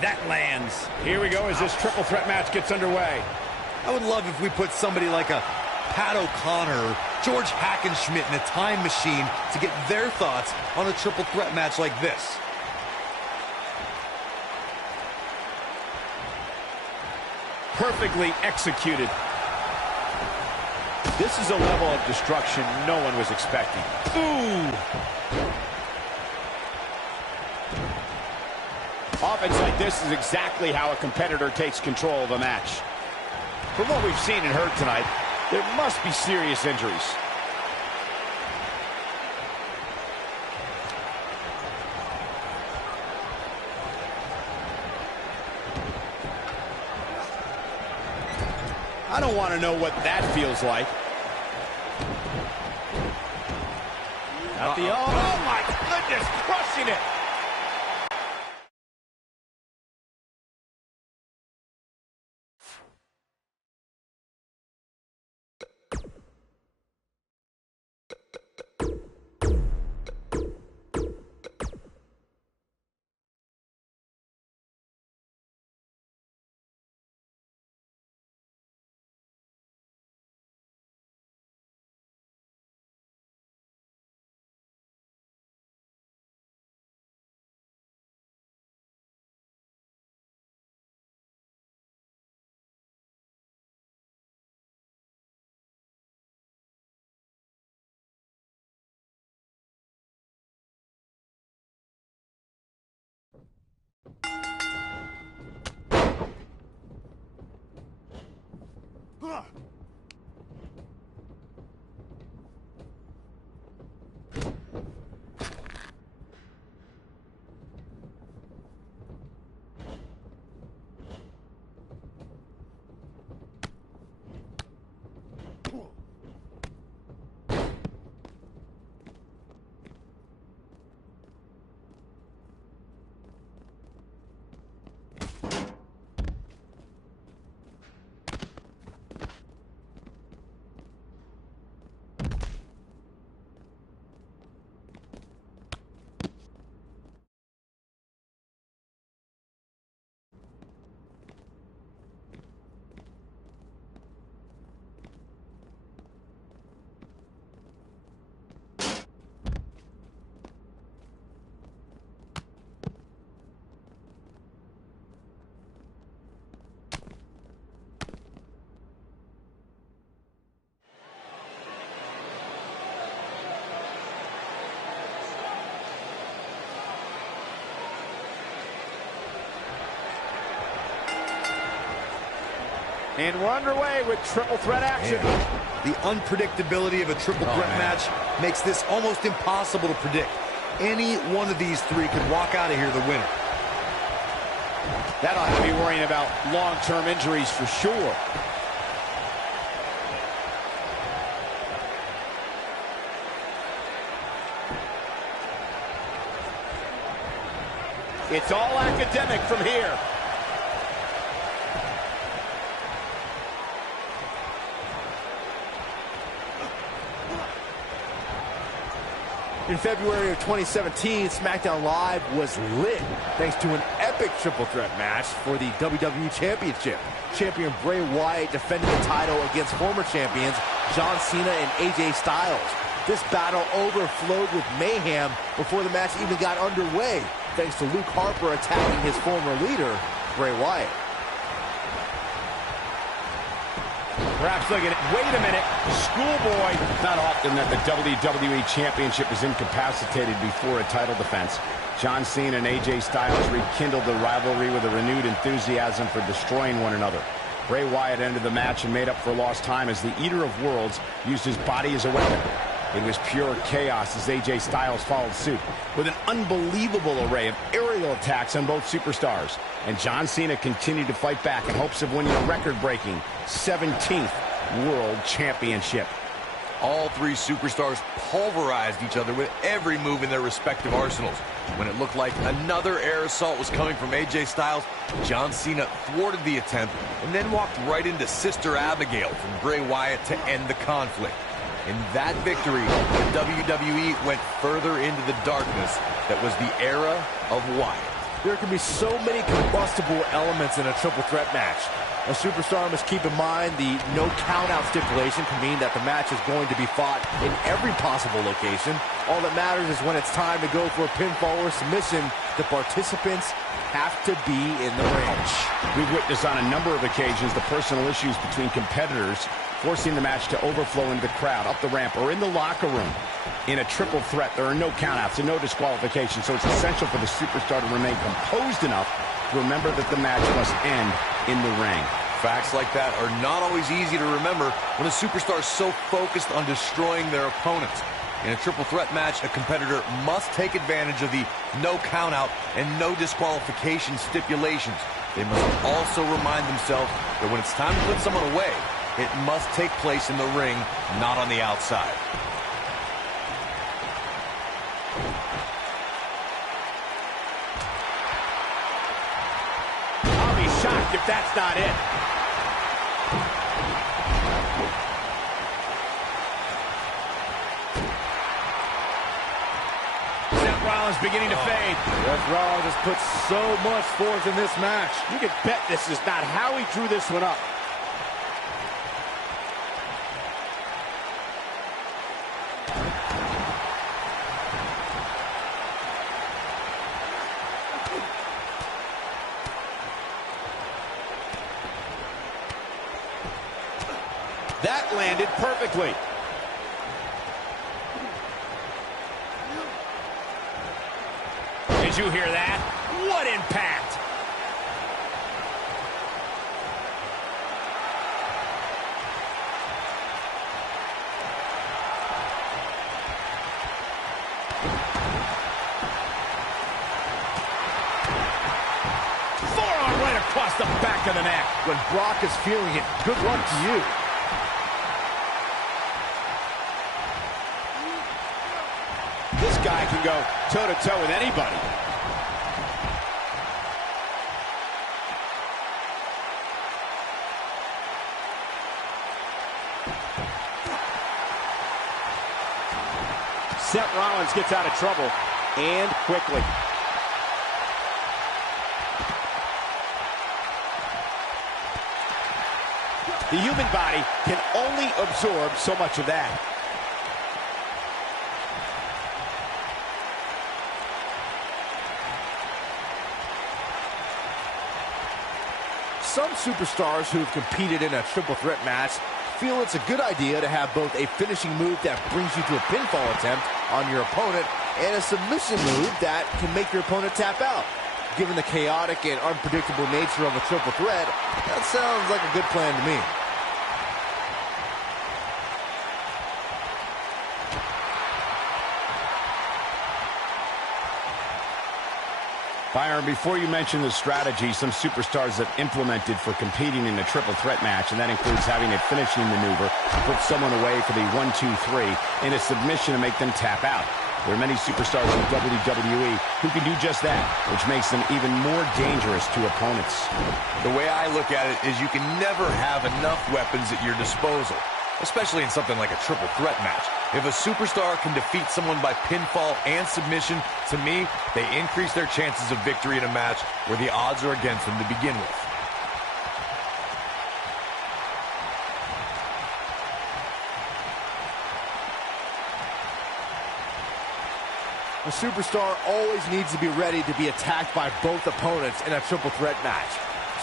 That lands. Here we go as this triple threat match gets underway. I would love if we put somebody like a Pat O'Connor or George Hackenschmidt in a time machine to get their thoughts on a triple threat match like this. Perfectly executed. This is a level of destruction no one was expecting. Ooh! Offense like this is exactly how a competitor takes control of a match. From what we've seen and heard tonight, there must be serious injuries. I don't want to know what that feels like. Oh my goodness, crushing it. And we're underway with triple threat action. Yeah. The unpredictability of a triple threat match makes this almost impossible to predict. Any one of these three could walk out of here the winner. That'll have you worrying about long-term injuries for sure. It's all academic from here. In February of 2017, SmackDown Live was lit thanks to an epic triple threat match for the WWE Championship. Champion Bray Wyatt defended the title against former champions John Cena and AJ Styles. This battle overflowed with mayhem before the match even got underway, thanks to Luke Harper attacking his former leader, Bray Wyatt. Perhaps looking at, wait a minute, schoolboy. Not often that the WWE Championship is incapacitated before a title defense. John Cena and AJ Styles rekindled the rivalry with a renewed enthusiasm for destroying one another. Bray Wyatt ended the match and made up for lost time as the Eater of Worlds used his body as a weapon. It was pure chaos as AJ Styles followed suit with an unbelievable array of aerial attacks on both superstars. And John Cena continued to fight back in hopes of winning a record-breaking 17th World Championship. All three superstars pulverized each other with every move in their respective arsenals. When it looked like another air assault was coming from AJ Styles, John Cena thwarted the attempt and then walked right into Sister Abigail from Bray Wyatt to end the conflict. In that victory, the WWE went further into the darkness that was the era of Wyatt. There can be so many combustible elements in a triple threat match. A superstar must keep in mind the no count-out stipulation can mean that the match is going to be fought in every possible location. All that matters is when it's time to go for a pinfall or submission, the participants have to be in the ring. We've witnessed on a number of occasions the personal issues between competitors forcing the match to overflow into the crowd, up the ramp, or in the locker room. In a triple threat, there are no countouts and no disqualifications, so it's essential for the superstar to remain composed enough to remember that the match must end in the ring. Facts like that are not always easy to remember when a superstar is so focused on destroying their opponents. In a triple threat match, a competitor must take advantage of the no countout and no disqualification stipulations. They must also remind themselves that when it's time to put someone away, it must take place in the ring, not on the outside. I'll be shocked if that's not it. Seth Rollins beginning to fade. Seth Rollins has put so much forth in this match. You can bet this is not how he drew this one up. That landed perfectly. Did you hear that? What impact! Forearm right across the back of the neck. When Brock is feeling it, good luck to you. This guy can go toe-to-toe with anybody. Seth Rollins gets out of trouble, and quickly. The human body can only absorb so much of that. Some superstars who've competed in a triple threat match feel it's a good idea to have both a finishing move that brings you to a pinfall attempt on your opponent and a submission move that can make your opponent tap out. Given the chaotic and unpredictable nature of a triple threat, that sounds like a good plan to me. Byron, before you mention the strategy some superstars have implemented for competing in a triple threat match, and that includes having a finishing maneuver to put someone away for the 1-2-3 in a submission to make them tap out. There are many superstars in WWE who can do just that, which makes them even more dangerous to opponents. The way I look at it is you can never have enough weapons at your disposal, especially in something like a triple threat match. If a superstar can defeat someone by pinfall and submission, to me, they increase their chances of victory in a match where the odds are against them to begin with. A superstar always needs to be ready to be attacked by both opponents in a triple threat match.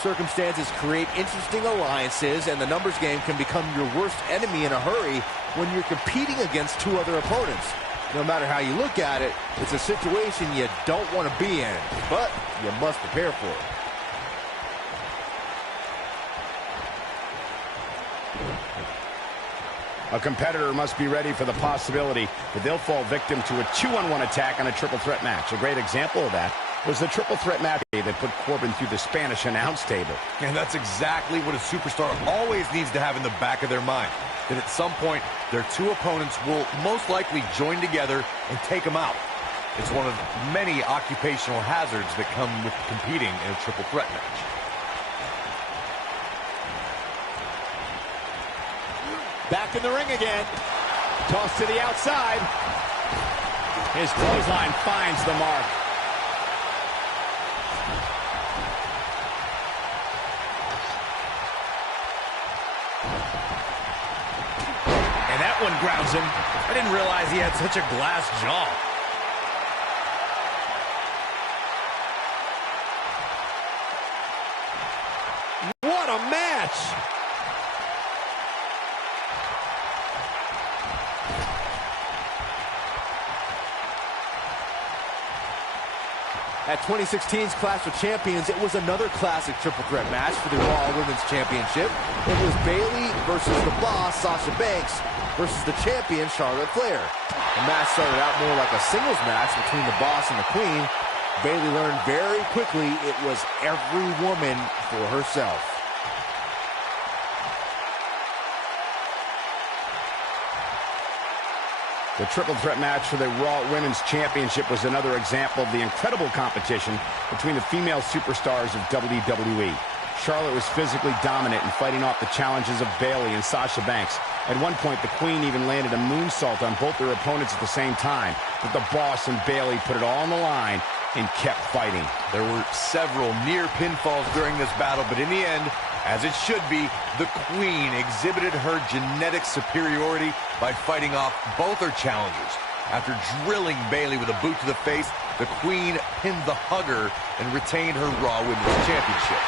Circumstances create interesting alliances, and the numbers game can become your worst enemy in a hurry when you're competing against two other opponents. No matter how you look at it, it's a situation you don't want to be in, but you must prepare for it. A competitor must be ready for the possibility that they'll fall victim to a 2-on-1 attack on a triple threat match. A great example of that was the triple threat match that put Corbin through the Spanish announce table. And that's exactly what a superstar always needs to have in the back of their mind, that at some point their two opponents will most likely join together and take them out. It's one of many occupational hazards that come with competing in a triple threat match. Back in the ring again. Toss to the outside. His clothesline finds the mark. And that one grounds him. I didn't realize he had such a glass jaw. What a match! At 2016's Clash of Champions, it was another classic triple threat match for the Raw Women's Championship. It was Bayley versus the Boss, Sasha Banks, versus the champion, Charlotte Flair. The match started out more like a singles match between the Boss and the Queen. Bayley learned very quickly it was every woman for herself. The triple threat match for the Raw Women's Championship was another example of the incredible competition between the female superstars of WWE. Charlotte was physically dominant in fighting off the challenges of Bayley and Sasha Banks. At one point, the Queen even landed a moonsault on both their opponents at the same time. But the Boss and Bayley put it all on the line and kept fighting. There were several near pinfalls during this battle, but in the end, as it should be, the Queen exhibited her genetic superiority by fighting off both her challengers. After drilling Bayley with a boot to the face, the Queen pinned the hugger and retained her Raw Women's Championship.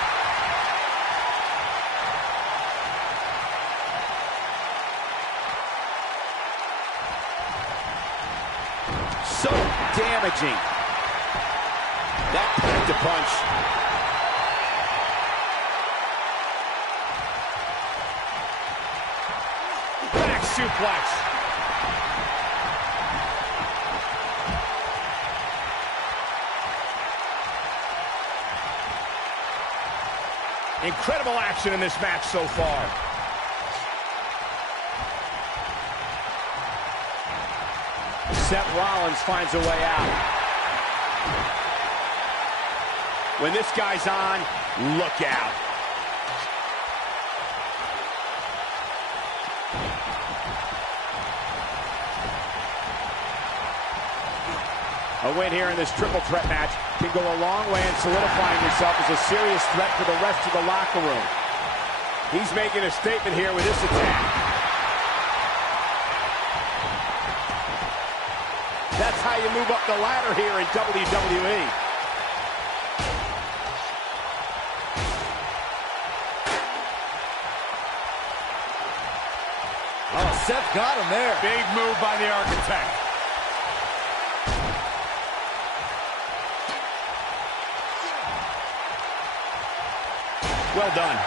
So damaging. That packed a punch. Back suplex. Incredible action in this match so far. Seth Rollins finds a way out. When this guy's on, look out. A win here in this triple threat match can go a long way in solidifying yourself as a serious threat to the rest of the locker room. He's making a statement here with this attack. That's how you move up the ladder here in WWE. Oh, Seth got him there. Big move by the Architect. Well done.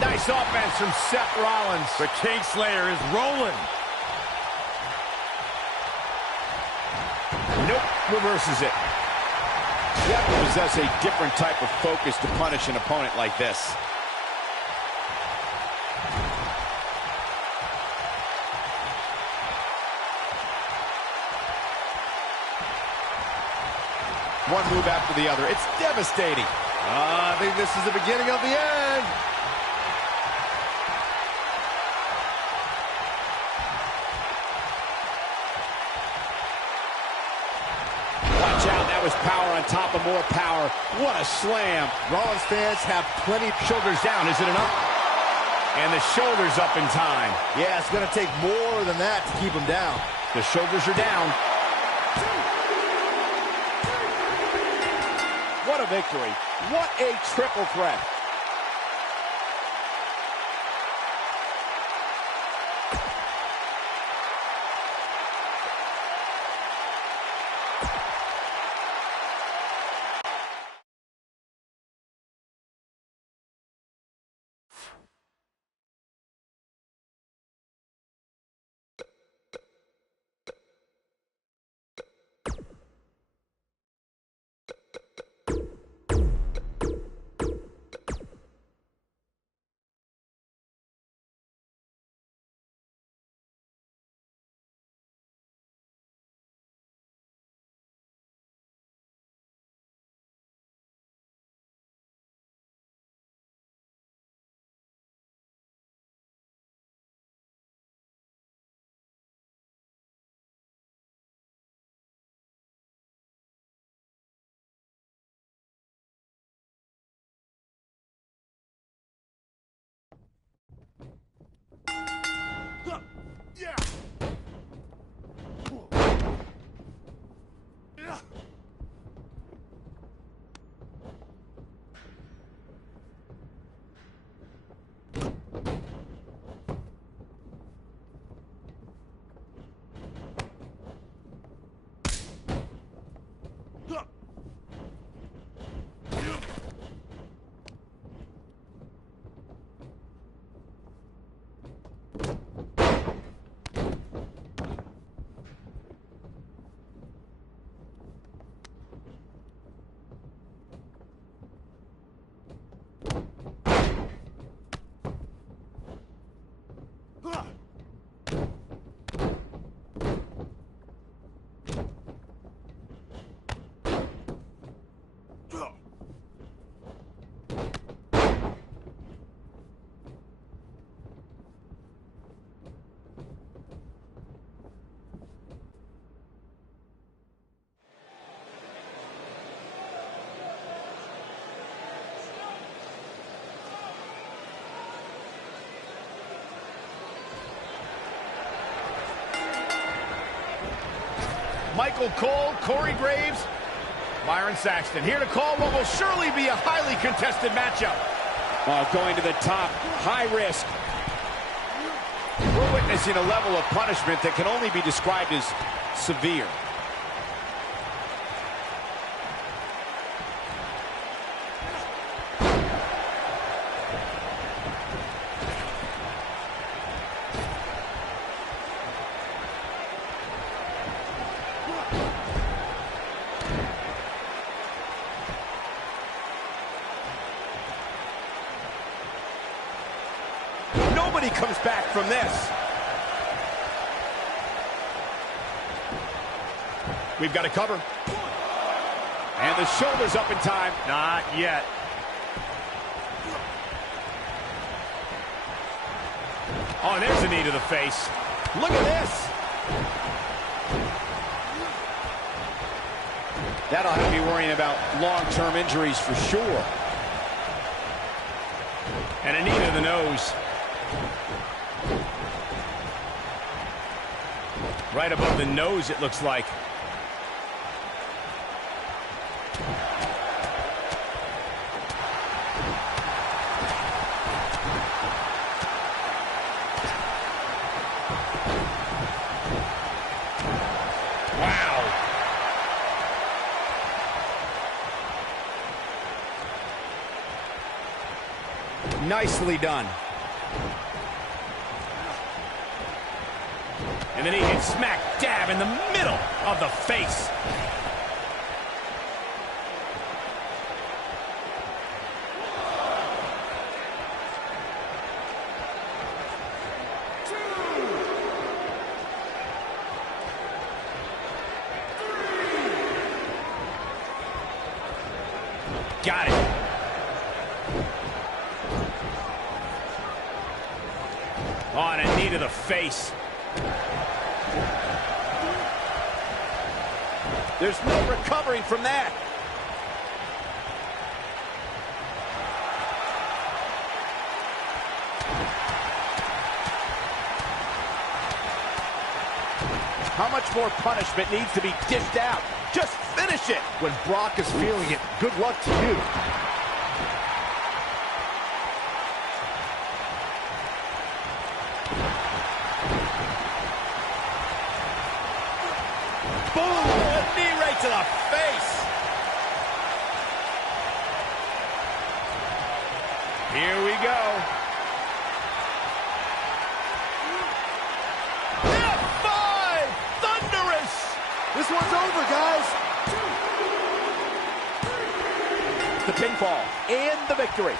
Nice offense from Seth Rollins. The Kingslayer is rolling. Nope, reverses it. You have to possess a different type of focus to punish an opponent like this. One move after the other. It's devastating. I think this is the beginning of the end. Watch out, that was power on top of more power. What a slam. Rollins fans have plenty. Shoulders down, is it enough? And the shoulders up in time. Yeah, it's going to take more than that to keep him down. The shoulders are down. What a victory. What a triple threat. Michael Cole, Corey Graves, Byron Saxton. Here to call what will surely be a highly contested matchup. Going to the top, high risk. We're witnessing a level of punishment that can only be described as severe. Nobody comes back from this. We've got a cover. And the shoulders up in time. Not yet. Oh, and there's a knee to the face. Look at this. That'll have you worrying about long-term injuries for sure. And a knee to the nose. Right above the nose, it looks like. Wow. Nicely done. And then he hits smack dab in the middle of the face. Got it. On a knee to the face. There's no recovering from that. How much more punishment needs to be dished out? Just finish it. When Brock is feeling it, good luck to you. Boom! A knee right to the face. Here we go. F5! Thunderous! This one's over, guys. The pinfall and the victory.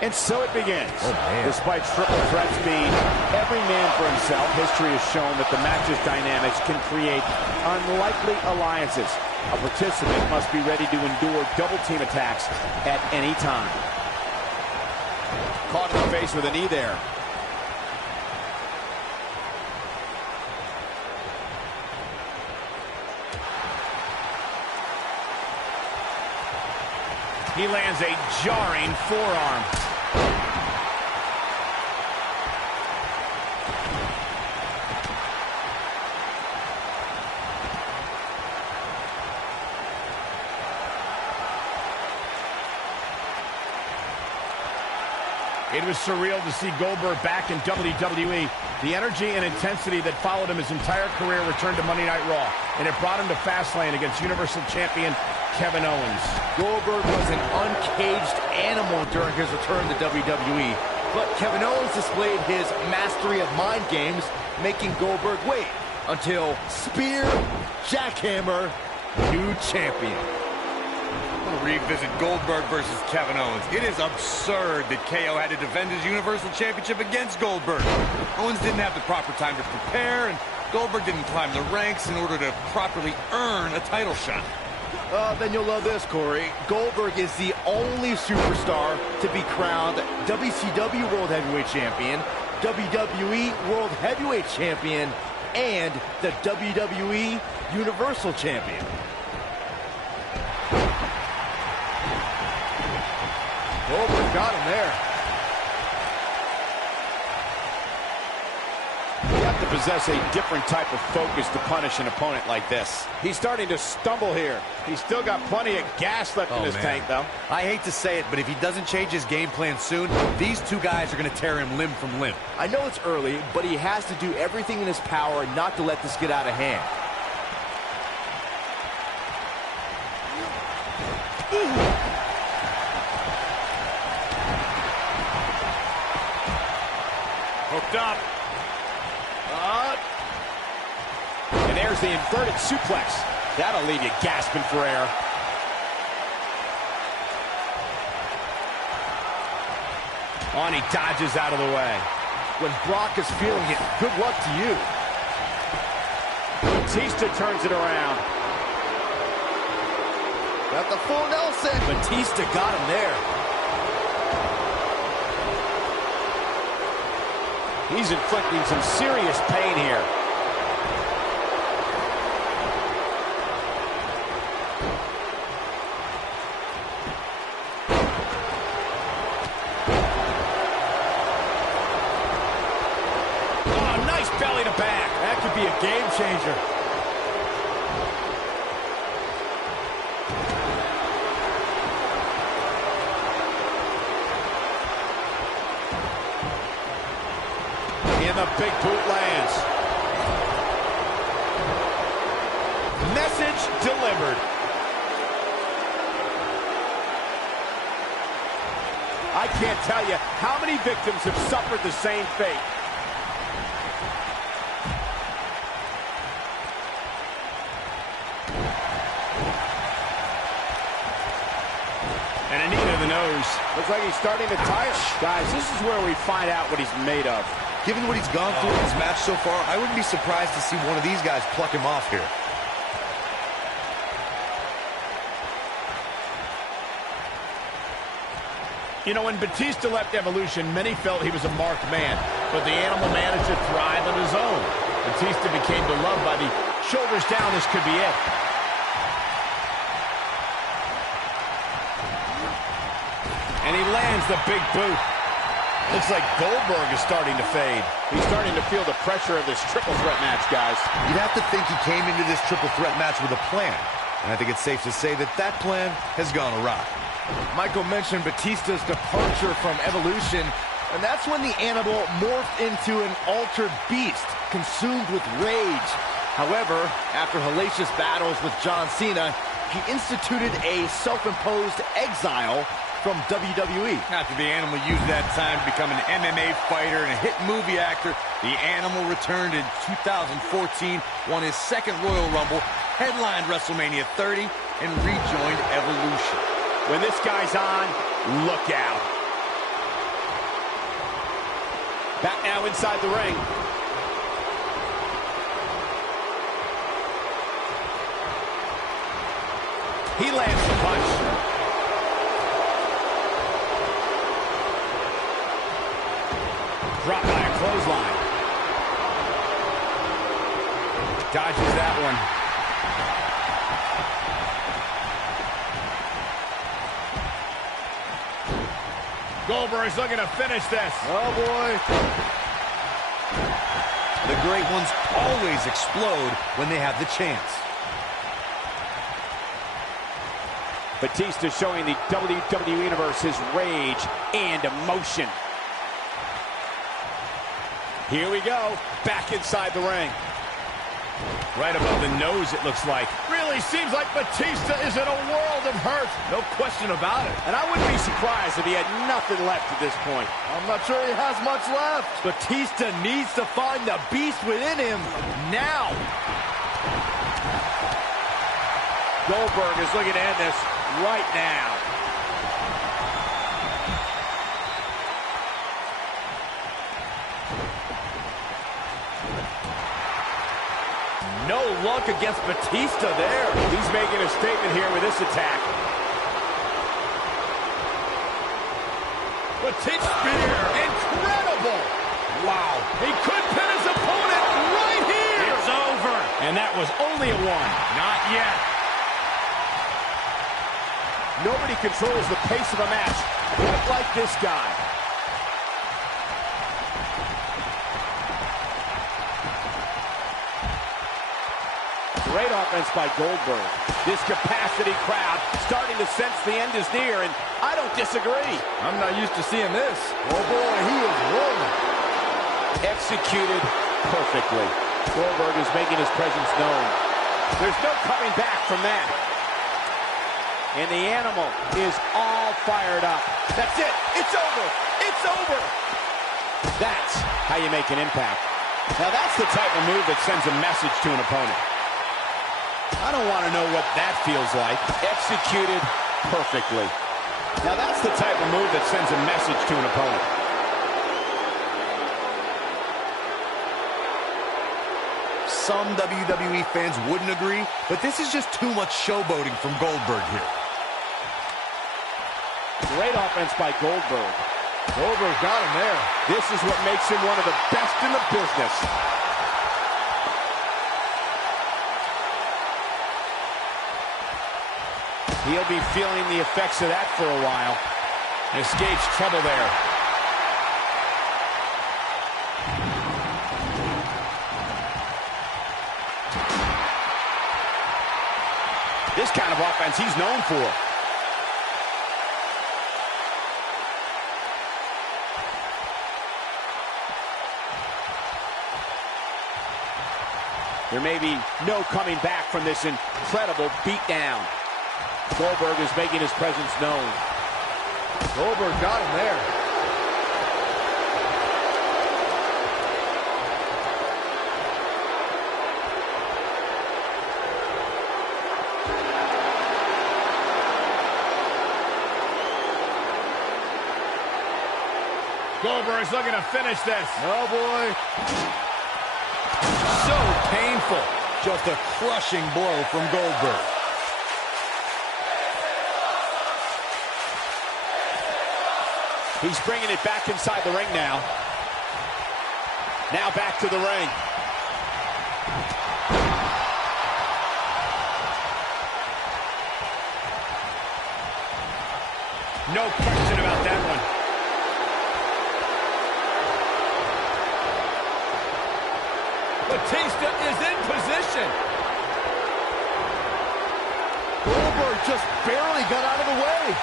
And so it begins. Oh, man. Despite triple threat speed, every man for himself, history has shown that the match's dynamics can create unlikely alliances. A participant must be ready to endure double team attacks at any time. Caught in the face with a knee there. He lands a jarring forearm. It was surreal to see Goldberg back in WWE. The energy and intensity that followed him his entire career returned to Monday Night Raw, and it brought him to Fastlane against Universal Champion Kevin Owens. Goldberg was an uncaged animal during his return to WWE, but Kevin Owens displayed his mastery of mind games, making Goldberg wait until Spear, Jackhammer, new champion. Revisit Goldberg versus Kevin Owens. It is absurd that KO had to defend his Universal Championship against Goldberg. Owens didn't have the proper time to prepare, and Goldberg didn't climb the ranks in order to properly earn a title shot. Then you'll love this, Corey. Goldberg is the only superstar to be crowned WCW World Heavyweight Champion, WWE World Heavyweight Champion, and the WWE Universal Champion. Goldberg got him there. You have to possess a different type of focus to punish an opponent like this. He's starting to stumble here. He's still got plenty of gas left in his tank, though. I hate to say it, but if he doesn't change his game plan soon, these two guys are going to tear him limb from limb. I know it's early, but he has to do everything in his power not to let this get out of hand. Hooked up. And there's the inverted suplex. That'll leave you gasping for air. On, he dodges out of the way. When Brock is feeling it, good luck to you. Batista turns it around. Got the full Nelson. Batista got him there. He's inflicting some serious pain here. Oh, nice belly to back. That could be a game changer. And the big boot lands. Message delivered. I can't tell you how many victims have suffered the same fate. And a knee to the nose. Looks like he's starting to tire. Guys, this is where we find out what he's made of. Given what he's gone through in this match so far, I wouldn't be surprised to see one of these guys pluck him off here. You know, when Batista left Evolution, many felt he was a marked man, but the animal managed to thrive on his own. Batista became beloved by the shoulders down, this could be it. And he lands the big boot. Looks like Goldberg is starting to fade. He's starting to feel the pressure of this triple threat match, guys. You'd have to think he came into this triple threat match with a plan. And I think it's safe to say that that plan has gone awry. Michael mentioned Batista's departure from Evolution, and that's when the animal morphed into an altered beast, consumed with rage. However, after hellacious battles with John Cena, he instituted a self-imposed exile from WWE. After the animal used that time to become an MMA fighter and a hit movie actor, the animal returned in 2014, won his second Royal Rumble, headlined WrestleMania 30, and rejoined Evolution. When this guy's on, look out. Back now inside the ring. He lands the punch. Dropped by a clothesline. Dodges that one. Goldberg's looking to finish this. Oh, boy. The great ones always explode when they have the chance. Batista showing the WWE Universe his rage and emotion. Here we go. Back inside the ring. Right above the nose, it looks like. Really seems like Batista is in a world of hurt. No question about it. And I wouldn't be surprised if he had nothing left at this point. I'm not sure he has much left. Batista needs to find the beast within him now. Goldberg is looking to end this right now. No luck against Batista there. He's making a statement here with this attack. Batista spear. Incredible. Wow. He could pin his opponent right here. It's over. And that was only a one. Not yet. Nobody controls the pace of a match quite like this guy. Great offense by Goldberg. This capacity crowd starting to sense the end is near, and I don't disagree. I'm not used to seeing this. Oh boy, he is rolling. Executed perfectly. Goldberg is making his presence known. There's no coming back from that. And the animal is all fired up. That's it. It's over. It's over. That's how you make an impact. Now that's the type of move that sends a message to an opponent. I don't want to know what that feels like. Executed perfectly. Now that's the type of move that sends a message to an opponent. Some WWE fans wouldn't agree, but this is just too much showboating from Goldberg here. Great offense by Goldberg. Goldberg got him there. This is what makes him one of the best in the business. He'll be feeling the effects of that for a while. Escapes trouble there. This kind of offense he's known for. There may be no coming back from this incredible beatdown. Goldberg is making his presence known. Goldberg got him there. Goldberg's looking to finish this. Oh, boy. So painful. Just a crushing blow from Goldberg. He's bringing it back inside the ring now. Now back to the ring. No question about that one. Batista is in position. Goldberg just barely got out of the way.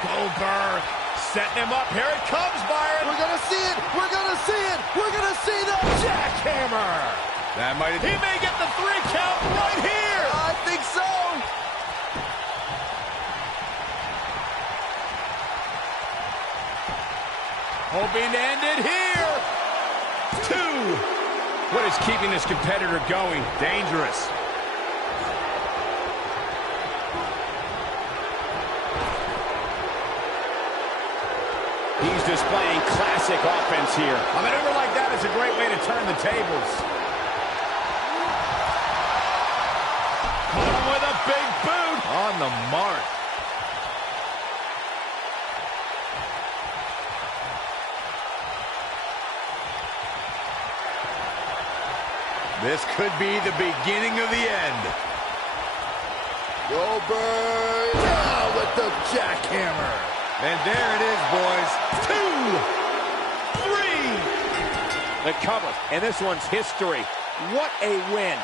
Goldberg setting him up. Here it comes, Byron. We're going to see it. We're going to see it. We're going to see the jackhammer. That might have... He may get the 3 count right here. I think so. Hoping to end it here. 2. What is keeping this competitor going? Dangerous. He's displaying classic offense here. A maneuver like that is a great way to turn the tables. Caught him with a big boot. On the mark. This could be the beginning of the end. Goldberg with the jackhammer. And there it is, boys. 2, 3. The cover, and this one's history. What a win.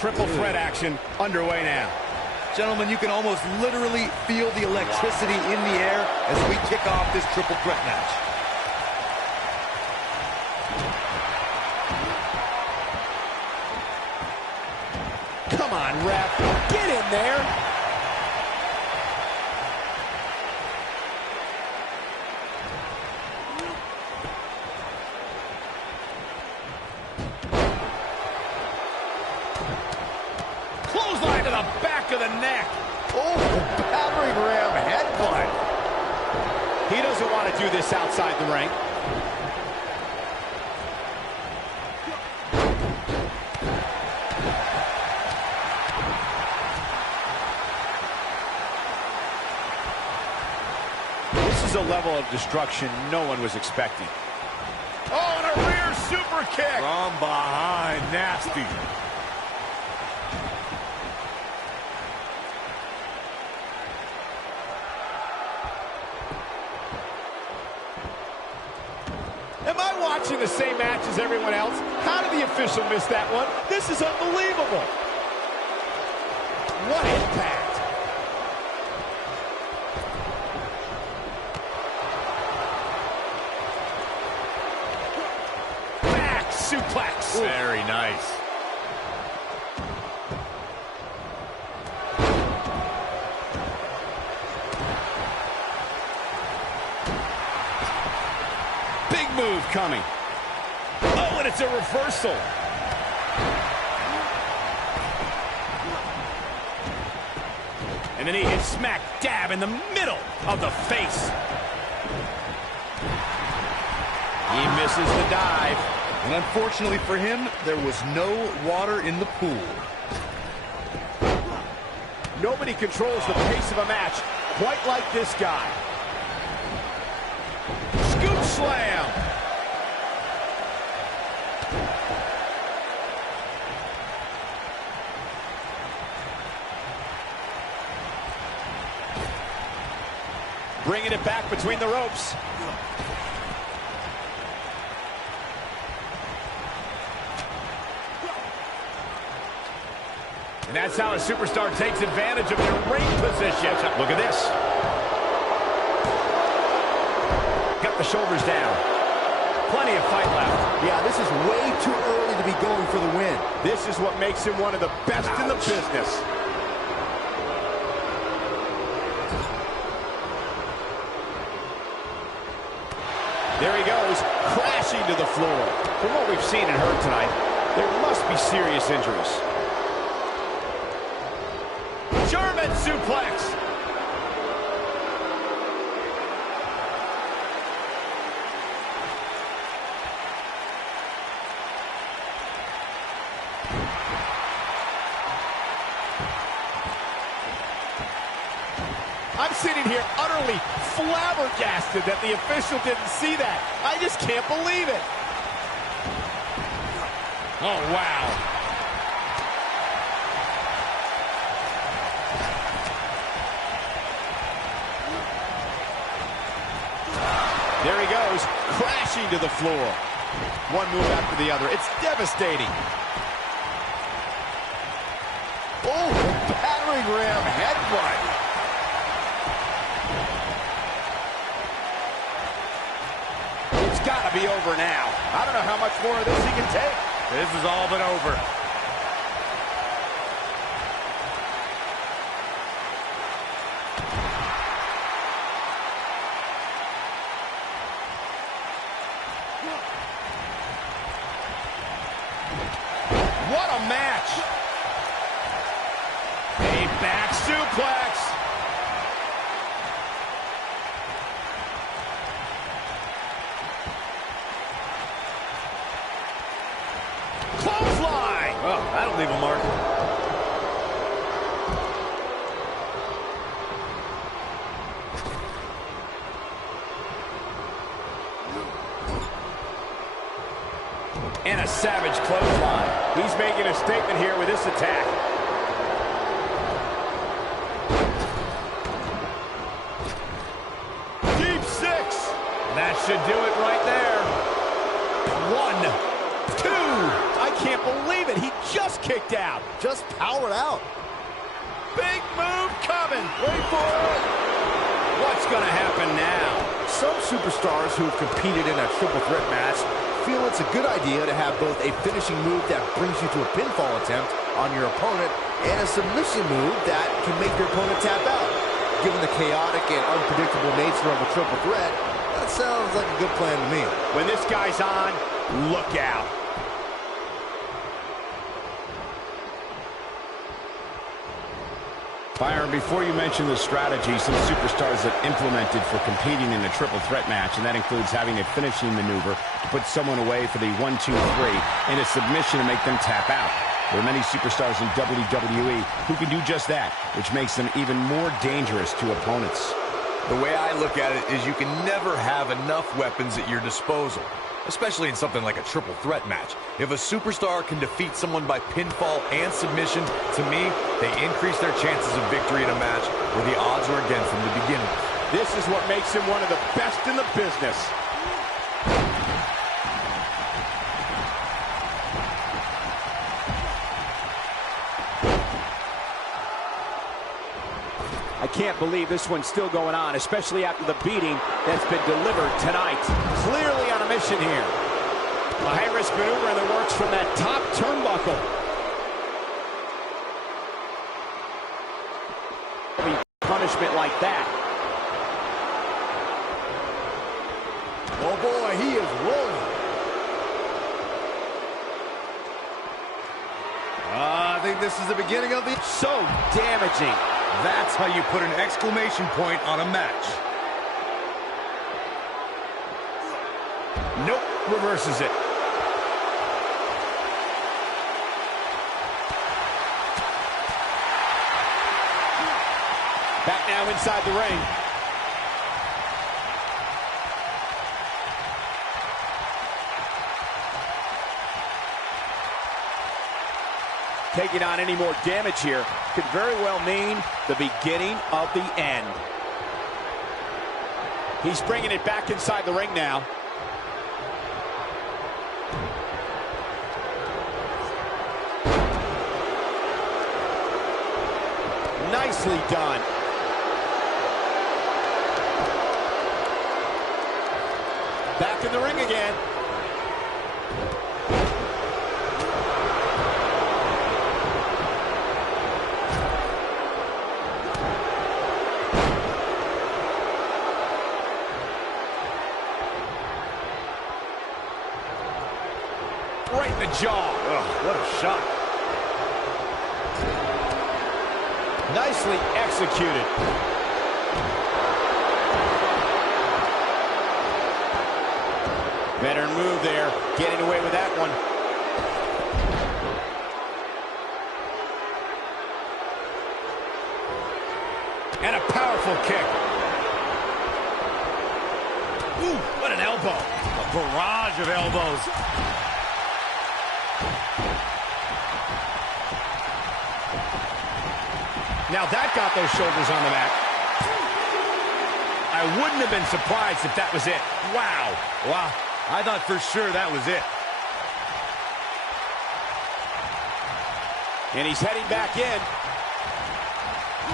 Triple threat action underway now. Gentlemen, you can almost literally feel the electricity in the air as we kick off this triple threat match. Come on, ref. Get in there. Clothesline to the back of the neck. Oh, battering ram headbutt. He doesn't want to do this outside the ring. This is a level of destruction no one was expecting. Oh, and a rear super kick. From behind, nasty. Am I watching the same match as everyone else? How did the official miss that one? This is unbelievable. What impact. Back suplex. Ooh. Very nice. Big move coming. Oh, and it's a reversal. And then he hits smack dab in the middle of the face. He misses the dive. And unfortunately for him, there was no water in the pool. Nobody controls the pace of a match quite like this guy. Scoop slam. Bringing it back between the ropes. And that's how a superstar takes advantage of their ring position. Look at this. Got the shoulders down. Plenty of fight left. Yeah, this is way too early to be going for the win. This is what makes him one of the best in the business. There he goes, crashing to the floor. From what we've seen and heard tonight, there must be serious injuries. German suplex. I'm sitting here utterly flabbergasted that the official didn't see that. I just can't believe it. Oh, wow. There he goes, crashing to the floor. One move after the other. It's devastating. Oh, battering ram headbutt. It's got to be over now. I don't know how much more of this he can take. This is all but over. What a match! A back suplex. Clothesline! Oh, that'll leave a mark. And a savage clothesline. He's making a statement here with this attack. Deep six. That should do it right there. 1, 2. I can't believe it. He just kicked out. Just powered out. Big move coming. Wait for it. What's going to happen now? Some superstars who have competed in a triple threat match feel it's a good idea to have both a finishing move that brings you to a pinfall attempt on your opponent and a submission move that can make your opponent tap out. Given the chaotic and unpredictable nature of a triple threat, that sounds like a good plan to me. When this guy's on, look out. Byron, before you mention the strategy some superstars have implemented for competing in a triple threat match, and that includes having a finishing maneuver to put someone away for the 1, 2, 3, and a submission to make them tap out. There are many superstars in WWE who can do just that, which makes them even more dangerous to opponents. The way I look at it is you can never have enough weapons at your disposal, especially in something like a triple threat match. If a superstar can defeat someone by pinfall and submission, to me, they increase their chances of victory in a match where the odds are against them to begin with. This is what makes him one of the best in the business. can't believe this one's still going on, especially after the beating that's been delivered tonight. Clearly on a mission here. A high-risk maneuver in the works from that top turnbuckle. Punishment like that. Oh boy, he is rolling. I think this is the beginning of the... So damaging. That's how you put an exclamation point on a match. Nope, reverses it. Back now inside the ring. Taking on any more damage here could very well mean the beginning of the end. He's bringing it back inside the ring now. Nicely done. Back in the ring again. Right in the jaw. Oh, what a shot. Nicely executed. Veteran move there, getting away with that one. And a powerful kick. Ooh, what an elbow. A barrage of elbows. Now that got those shoulders on the mat. I wouldn't have been surprised if that was it. Wow. Wow. I thought for sure that was it. And he's heading back in.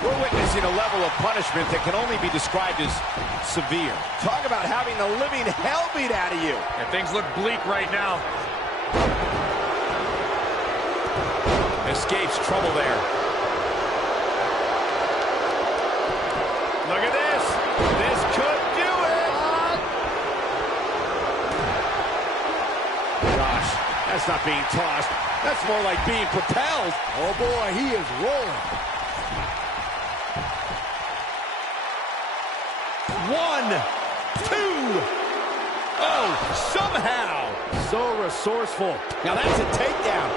We're witnessing a level of punishment that can only be described as severe. Talk about having the living hell beat out of you. And things look bleak right now. Escapes trouble there. Look at this. This could do it. Gosh, that's not being tossed. That's more like being propelled. Oh boy, he is rolling. 1, 2. Oh, somehow. So resourceful. Now that's a takedown.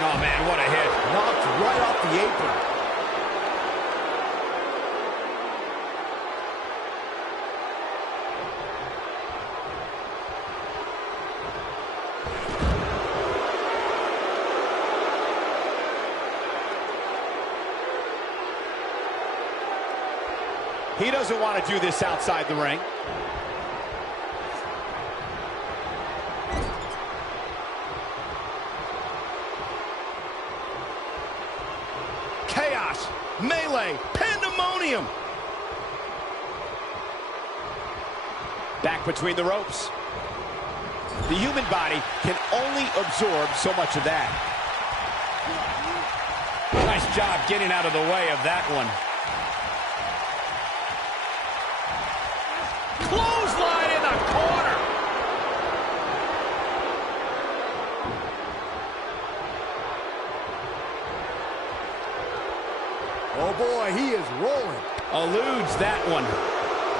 Oh, man, what a hit. Knocked right off the apron. He doesn't want to do this outside the ring. Chaos, melee, pandemonium. Back between the ropes. The human body can only absorb so much of that. Nice job getting out of the way of that one. Clothesline in the corner. Oh boy, he is rolling. Eludes that one.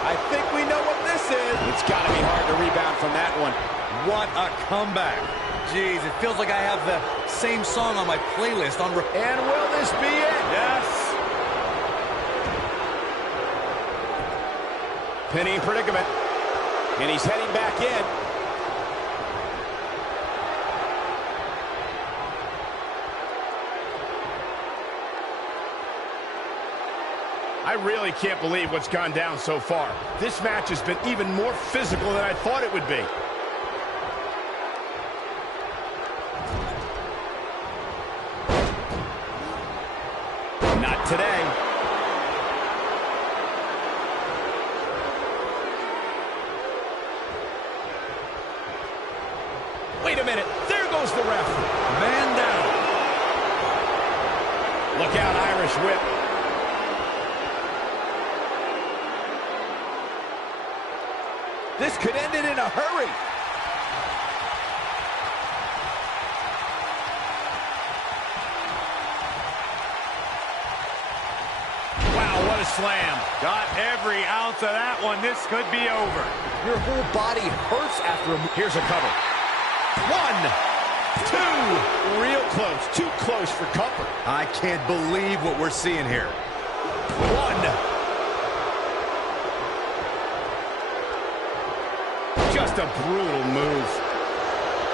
I think we know what this is. It's got to be hard to rebound from that one. What a comeback. Jeez, it feels like I have the same song on my playlist on... And will this be it? Yes. Pinning predicament. And he's heading back in. I really can't believe what's gone down so far. This match has been even more physical than I thought it would be. Wait a minute. There goes the ref. Man down. Look out, Irish whip. This could end it in a hurry. Wow, what a slam. Got every ounce of that one. This could be over. Your whole body hurts after a move. Here's a cover. 1, 2. Real close. Too close for comfort. I can't believe what we're seeing here. 1. Just a brutal move.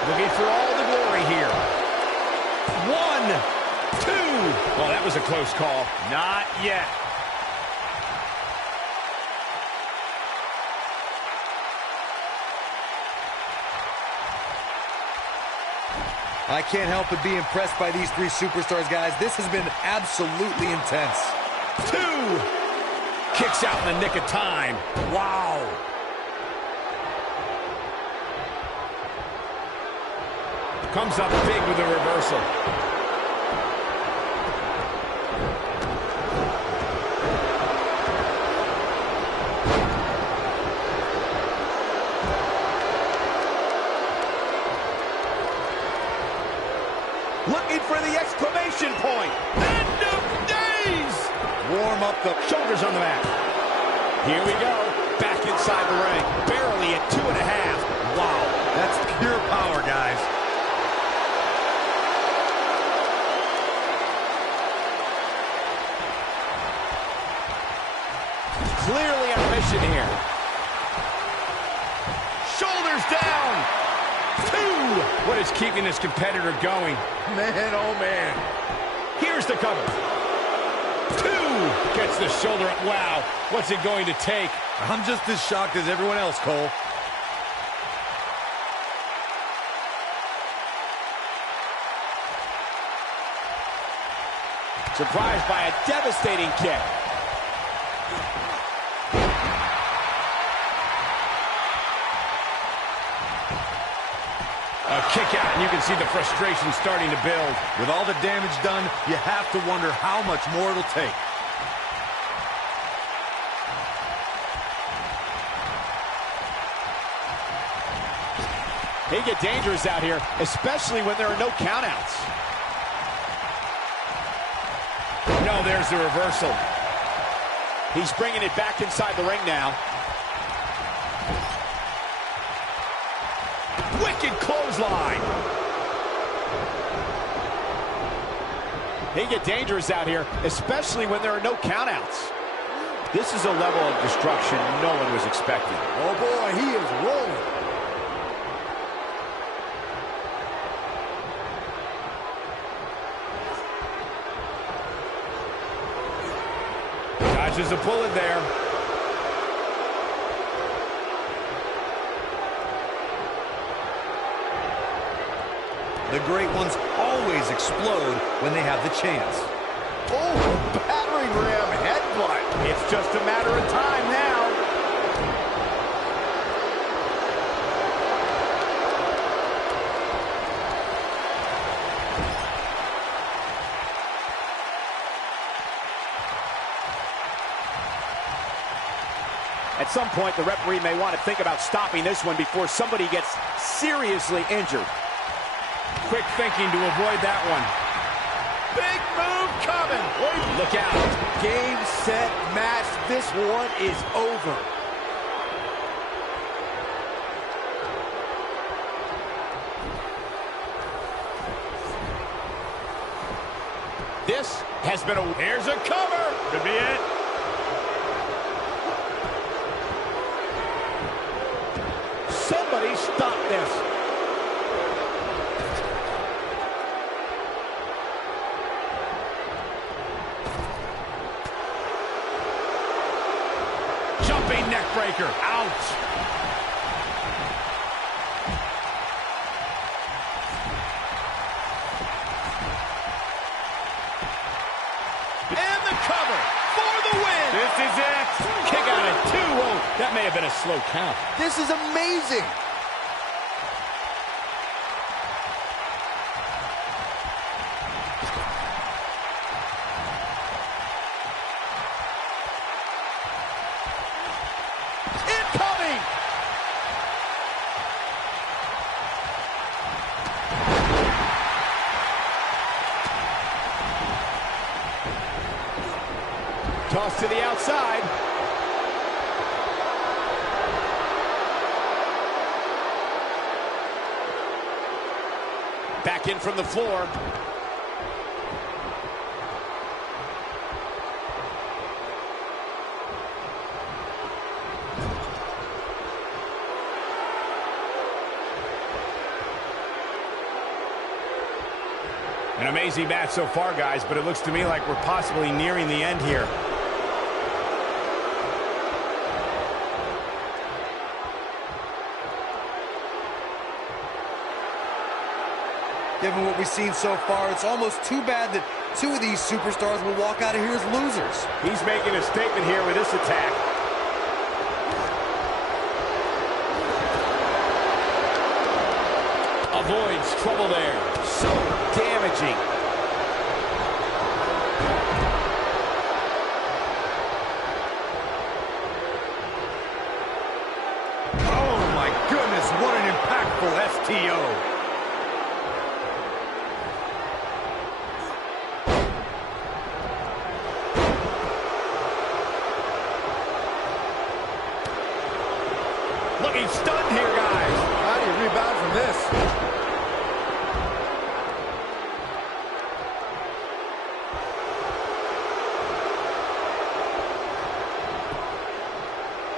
Looking for all the glory here. 1, 2. Well, that was a close call. Not yet. I can't help but be impressed by these three superstars, guys. This has been absolutely intense. 2. Kicks out in the nick of time. Wow. Comes up big with a reversal. Looking for the exclamation point. End of days! Warm up the Shoulders on the mat. Here we go. Back inside the ring. Barely at 2.5. Wow. That's pure power, guys. Clearly on a mission here. Shoulders down. 2. What is keeping this competitor going? Man, oh man. Here's the cover. 2. Gets the shoulder up. Wow. What's it going to take? I'm just as shocked as everyone else, Cole. Surprised by a devastating kick. A kick out, and you can see the frustration starting to build. With all the damage done, you have to wonder how much more it'll take. They get dangerous out here, especially when there are no countouts. No, there's the reversal. He's bringing it back inside the ring now. Wicked clothesline. They get dangerous out here, especially when there are no countouts. This is a level of destruction no one was expecting. Oh boy, he is rolling. Dodges a bullet there. The great ones always explode when they have the chance. Oh, battering ram headbutt. It's just a matter of time now. At some point, the referee may want to think about stopping this one before somebody gets seriously injured. Quick thinking to avoid that one. Big move coming. Look out. Game, set, match. This one is over. This has been a... Here's a cover. Could be it. Somebody stop this. Jumping neck breaker. Ouch. And the cover for the win. This is it. Kick out at 2. Oh, that may have been a slow count. This is amazing. side. Back in from the floor. An amazing match so far, guys, but it looks to me like we're possibly nearing the end here. Given what we've seen so far, it's almost too bad that two of these superstars will walk out of here as losers. He's making a statement here with this attack. Avoids trouble there. So damaging. Oh, my goodness, what an impactful STO. Looking stunned here, guys. How do you rebound from this?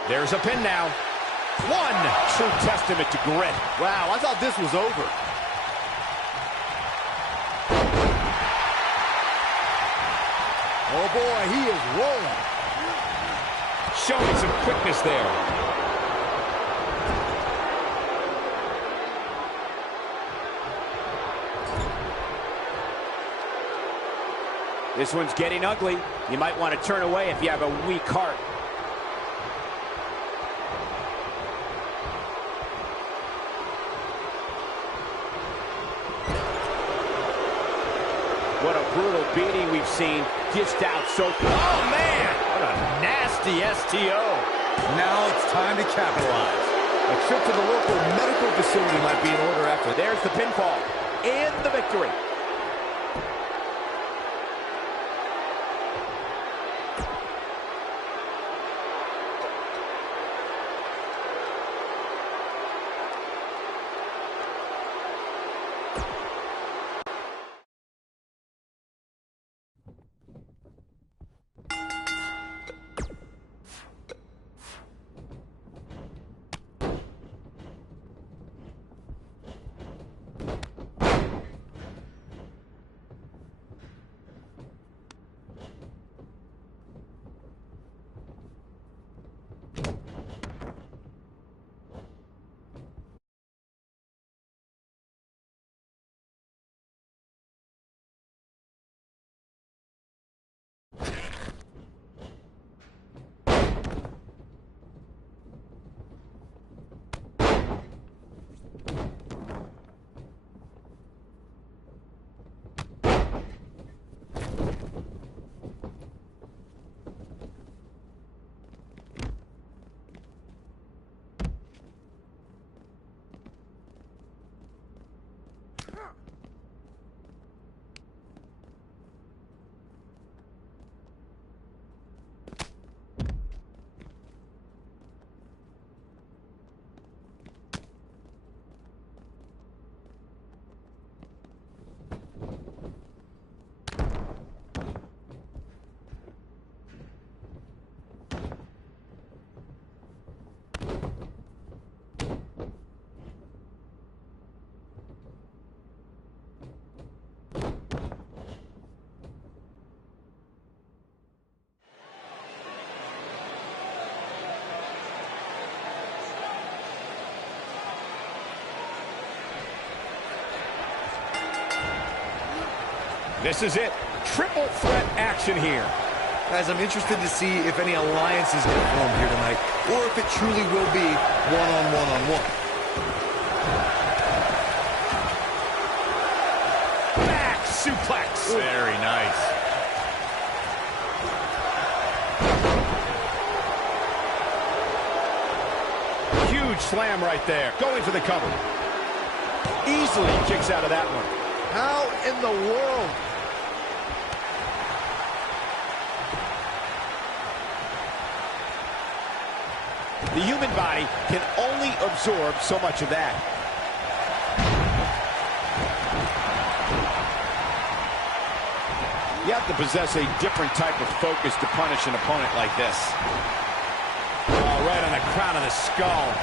There's a pin now. One true testament to grit. Wow, I thought this was over. Oh boy, he is rolling. Showing some quickness there. This one's getting ugly. You might want to turn away if you have a weak heart. What a brutal beating we've seen dished out so far. Oh, man! What a nasty STO. Now it's time to capitalize. A trip to the local medical facility might be in order after. There's the pinfall and the victory. This is it. Triple threat action here. Guys, I'm interested to see if any alliances get formed here tonight, or if it truly will be one-on-one-on-one. Back suplex. Very nice. Huge slam right there. Going for the cover. Easily kicks out of that one. How in the world? The human body can only absorb so much of that. You have to possess a different type of focus to punish an opponent like this. Oh, right on the crown of the skull.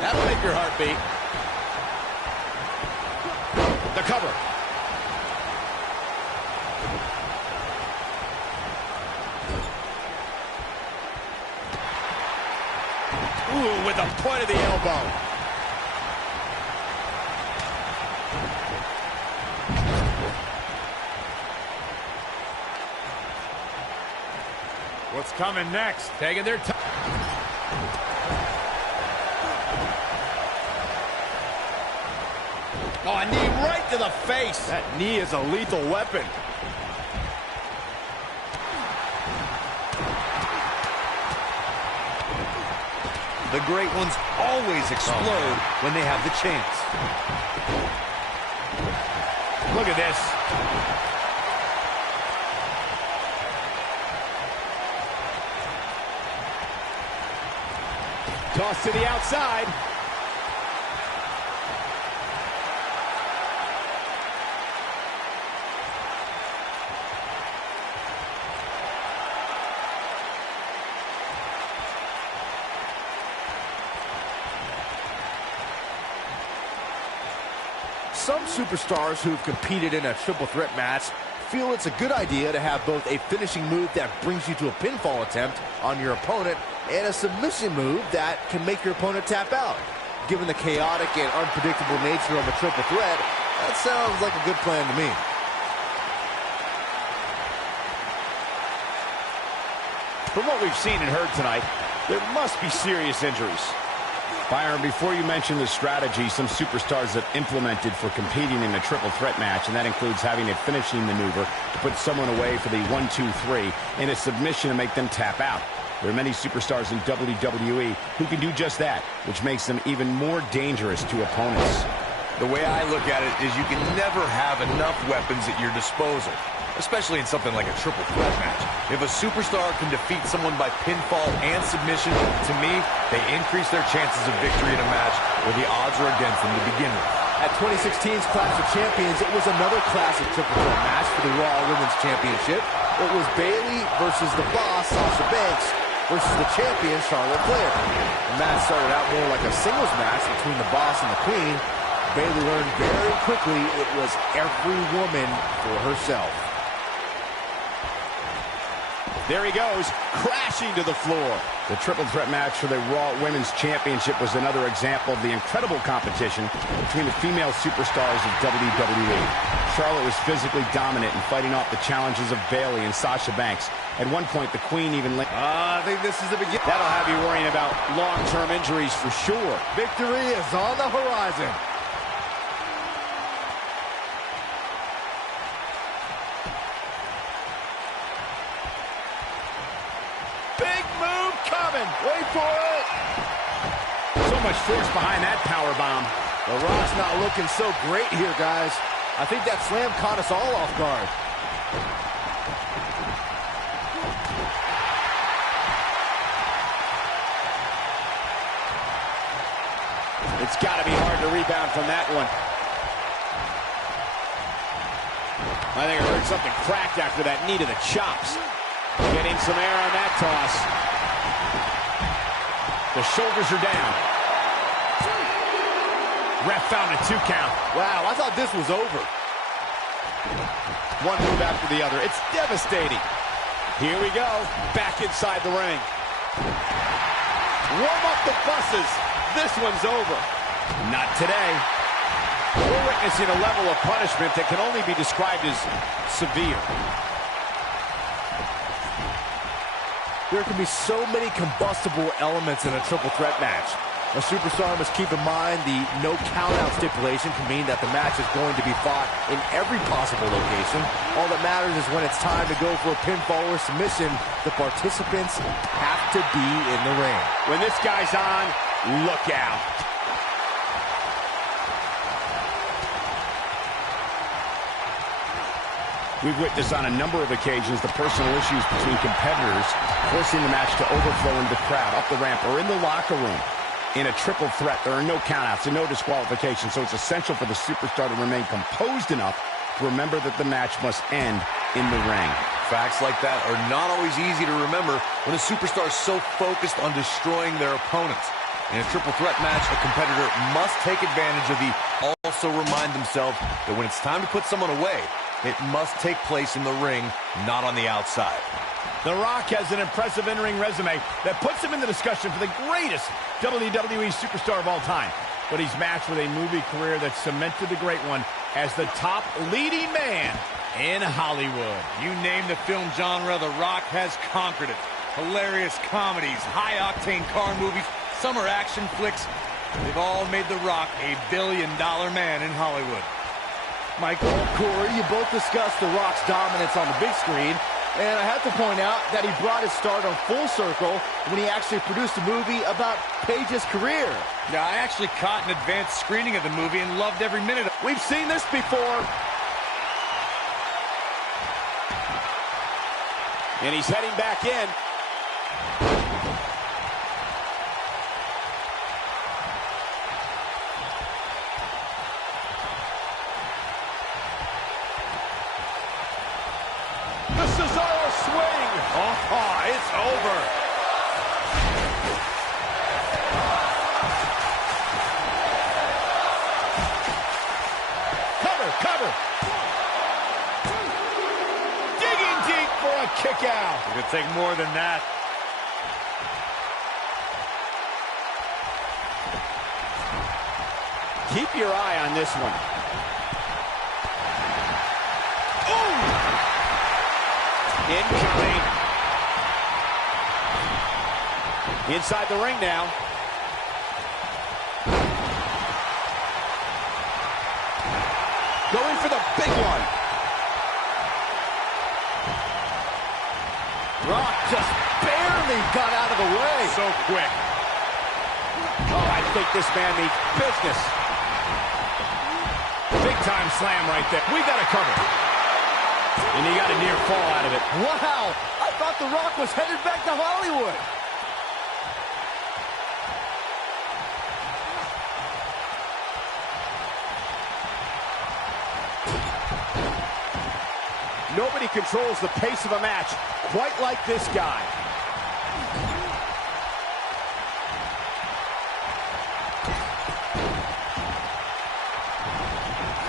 That'll make your heart beat. The cover. Ooh, with the point of the elbow. What's coming next? Taking their time. Oh, a knee right to the face. That knee is a lethal weapon. The great ones always explode when they have the chance. Look at this. Toss to the outside. Some superstars who've competed in a triple threat match feel it's a good idea to have both a finishing move that brings you to a pinfall attempt on your opponent and a submission move that can make your opponent tap out. Given the chaotic and unpredictable nature of a triple threat, that sounds like a good plan to me. From what we've seen and heard tonight, there must be serious injuries. Byron, before you mention the strategy some superstars have implemented for competing in a triple threat match, and that includes having a finishing maneuver to put someone away for the 1-2-3 and a submission to make them tap out. There are many superstars in WWE who can do just that, which makes them even more dangerous to opponents. The way I look at it is you can never have enough weapons at your disposal, especially in something like a triple threat match. If a superstar can defeat someone by pinfall and submission, to me, they increase their chances of victory in a match where the odds are against them to begin with. At 2016's Clash of Champions, it was another classic triple threat match for the Raw Women's Championship. It was Bayley versus the Boss, Sasha Banks, versus the champion, Charlotte Flair. The match started out more like a singles match between the Boss and the Queen. Bayley learned very quickly it was every woman for herself. There he goes, crashing to the floor. The triple threat match for the Raw Women's Championship was another example of the incredible competition between the female superstars of WWE. Charlotte was physically dominant and fighting off the challenges of Bayley and Sasha Banks. At one point, the Queen even linked. I think this is the beginning. That'll have you worrying about long-term injuries for sure. Victory is on the horizon. Big move coming. Wait for it. So much force behind that power bomb. The Rock's not looking so great here, guys. I think that slam caught us all off guard. It's got to be hard to rebound from that one. I think I heard something cracked after that knee to the chops. Getting some air on that toss. The shoulders are down. Ref found a 2 count. Wow, I thought this was over. One move after the other. It's devastating. Here we go. Back inside the ring. Warm up the buses. This one's over. Not today. We're witnessing a level of punishment that can only be described as severe. There can be so many combustible elements in a triple threat match. A superstar must keep in mind the no countout stipulation can mean that the match is going to be fought in every possible location. All that matters is when it's time to go for a pinfall or submission, the participants have to be in the ring. When this guy's on, look out. We've witnessed on a number of occasions the personal issues between competitors forcing the match to overflow into the crowd, up the ramp, or in the locker room. In a triple threat, there are no countouts and no disqualifications, so it's essential for the superstar to remain composed enough to remember that the match must end in the ring. Facts like that are not always easy to remember when a superstar is so focused on destroying their opponents. In a triple threat match, a competitor must take advantage of the also remind themselves that when it's time to put someone away, it must take place in the ring, not on the outside. The Rock has an impressive in-ring resume that puts him in the discussion for the greatest WWE superstar of all time. But he's matched with a movie career that cemented the great one as the top leading man in Hollywood. You name the film genre, The Rock has conquered it. Hilarious comedies, high-octane car movies, summer action flicks. They've all made The Rock a billion-dollar man in Hollywood. Michael, Corey, you both discussed The Rock's dominance on the big screen, and I have to point out that he brought his stardom full circle when he actually produced a movie about Paige's career. Yeah, I actually caught an advanced screening of the movie and loved every minute of it. We've seen this before. And he's heading back in. The Cesaro swing. Oh, it's over. Cover. Digging deep for a kick out. It could take more than that. Keep your eye on this one. Incoming. Inside the ring now. Going for the big one. Rock just barely got out of the way. So quick. Oh, I think this man needs business. Big time slam right there. We got to cover. And he got a near fall out of it. Wow, I thought The Rock was headed back to Hollywood. Nobody controls the pace of a match quite like this guy.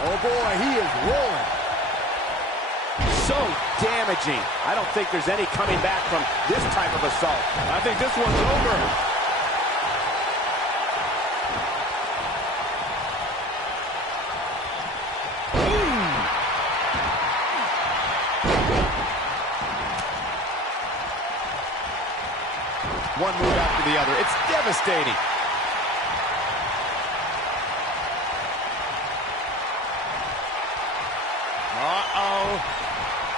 Oh boy, he is rolling. So damaging. I don't think there's any coming back from this type of assault. I think this one's over. One move after the other. It's devastating. Uh-oh.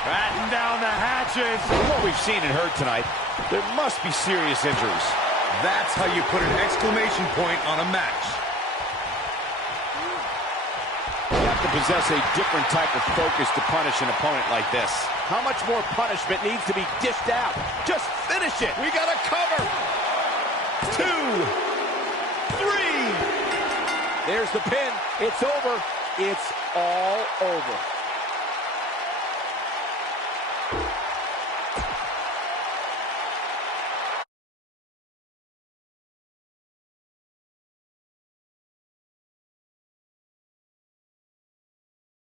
Batten down the hatches. From what we've seen and heard tonight, there must be serious injuries. That's how you put an exclamation point on a match. You have to possess a different type of focus to punish an opponent like this. How much more punishment needs to be dished out? Just finish it. We got to cover. 2, 3. There's the pin. It's over. It's all over.